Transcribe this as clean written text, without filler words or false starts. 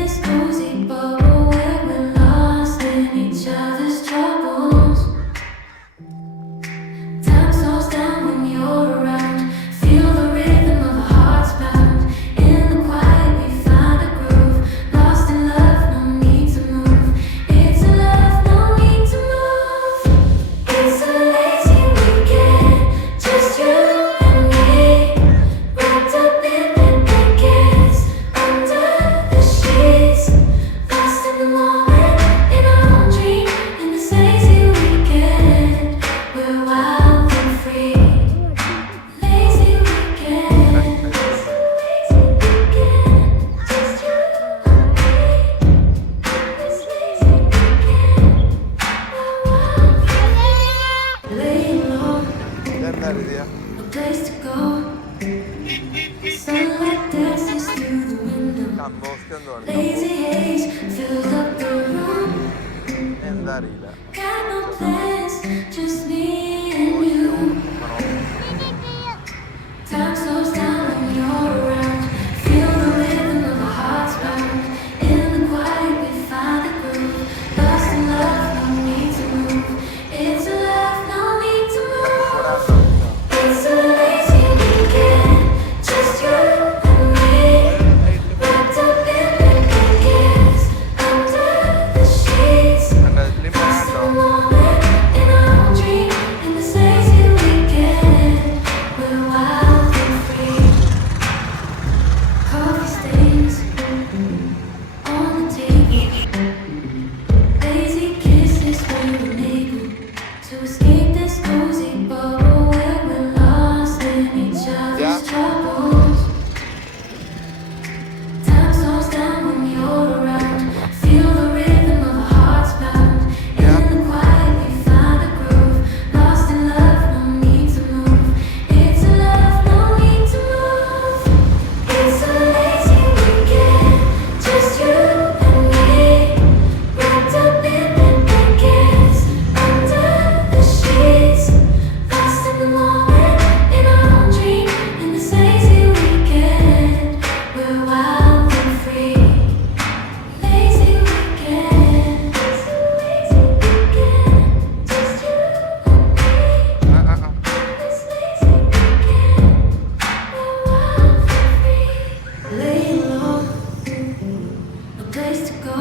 this cozy bubble where we're lost in each other's troubles. Time slows down when you're around. Feel the rhythm of our hearts pound. In the quiet we find a groove. Lost in love, no need to move. It's a love, no need to move. It's a lazy weekend, just you and me. Wrapped up in blankets, under the sheets. Lost in the moment, in our own dream. In this lazy weekend, we're wild and free. Lazy weekend, it's a lazy weekend, just you and me. This lazy weekend, we're wild and free. Laying low, ഇതെന്താ a place to go. Sunlight dances through the window. Compost എന്തോ ആണ് Lazy haze fills up the room. എന്താ അറിയില്ല Got no plans, just me and you. Time slows down when you're around. Feel the rhythm of our hearts pound. In the quiet we find a groove. Lost in love, no need to move. It's a love, no need to move. It's a lazy weekend, just you and me. Wrapped up in blankets, under the sheets. Lost in the moment, in our own dream. In this lazy weekend, we're wild and free. Coffee stains on the table. Lazy kisses we're unable to escape this cozy bubble where we're lost in each other's troubles. Time slows down when you're around. Feel the rhythm of our hearts pound. In the quiet we find a groove. Lost in love, no need to move. It's a love, no need to move. It's a lazy weekend, just you and me. Wrapped up in blankets, under the sheets. Lost in the moment, in our own dream. In this lazy weekend, we're wild and free. Lazy weekend, it's a lazy weekend, just you and me. This lazy weekend, we're wild and free. Laying low, no place to go.